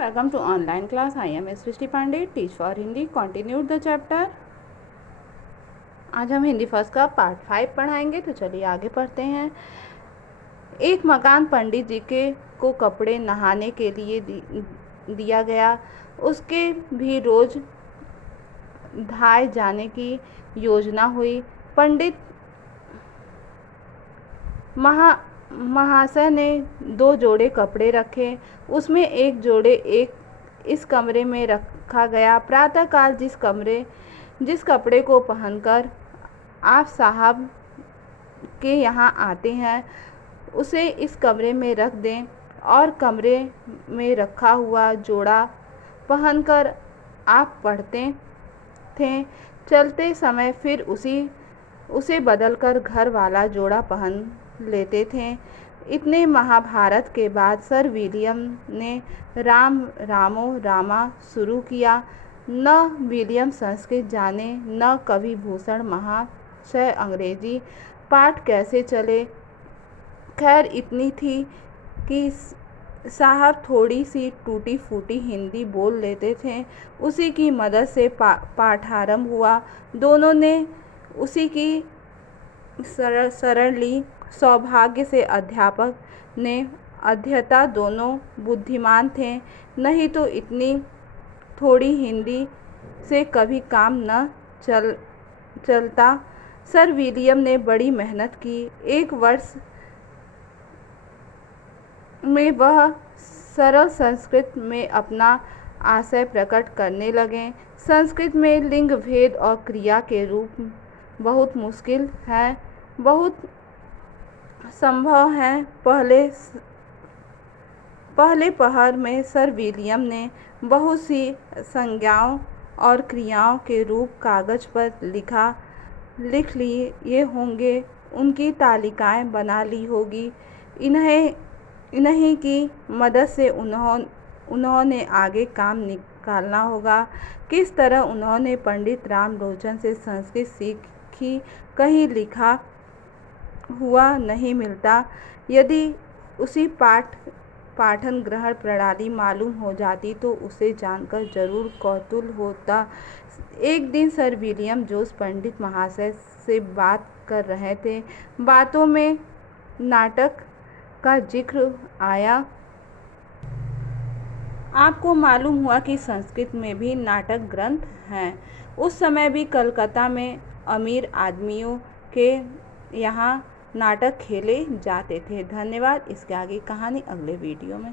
Welcome to online class. I am Srishti Pandey, teach for Hindi. Continued the chapter. आज हम Hindi first का part 5 पढ़ाएंगे, तो चलिए आगे पढ़ते हैं। एक मकान पंडित जी को कपड़े नहाने के लिए दिया गया। उसके भी रोज धाए जाने की योजना हुई। पंडित महाशय ने 2 जोड़े कपड़े रखे। उसमें एक जोड़े इस कमरे में रखा गया। प्रातःकाल जिस कपड़े को पहनकर आप साहब के यहाँ आते हैं उसे इस कमरे में रख दें और कमरे में रखा हुआ जोड़ा पहनकर आप पढ़ते थे। चलते समय फिर उसे बदलकर घर वाला जोड़ा पहन लेते थे। इतने महाभारत के बाद सर विलियम ने राम रामो रामा शुरू किया। न विलियम संस्कृत जाने न कवि भूषण महाशय अंग्रेजी पाठ कैसे चले। खैर इतनी थी कि साहब थोड़ी सी टूटी फूटी हिंदी बोल लेते थे। उसी की मदद से पाठारंभ हुआ। दोनों ने उसी की शरण ली। सौभाग्य से अध्यापक ने अध्येता दोनों बुद्धिमान थे, नहीं तो इतनी थोड़ी हिंदी से कभी काम न चलता। सर विलियम ने बड़ी मेहनत की। 1 वर्ष में वह सरल संस्कृत में अपना आशय प्रकट करने लगे। संस्कृत में लिंग भेद और क्रिया के रूप बहुत मुश्किल है, बहुत संभव है। पहले पहर में सर विलियम ने बहुत सी संज्ञाओं और क्रियाओं के रूप कागज पर लिख लिए होंगे, उनकी तालिकाएं बना ली होगी। इन्हीं की मदद से उन्होंने आगे काम निकालना होगा। किस तरह उन्होंने पंडित रामलोचन से संस्कृत सीखी कहीं लिखा हुआ नहीं मिलता। यदि उसी पाठन ग्रहण प्रणाली मालूम हो जाती तो उसे जानकर जरूर कौतूहल होता। एक दिन सर विलियम जोस पंडित महाशय से बात कर रहे थे। बातों में नाटक का जिक्र आया। आपको मालूम हुआ कि संस्कृत में भी नाटक ग्रंथ हैं। उस समय भी कलकत्ता में अमीर आदमियों के यहाँ नाटक खेले जाते थे। धन्यवाद। इसके आगे कहानी अगले वीडियो में।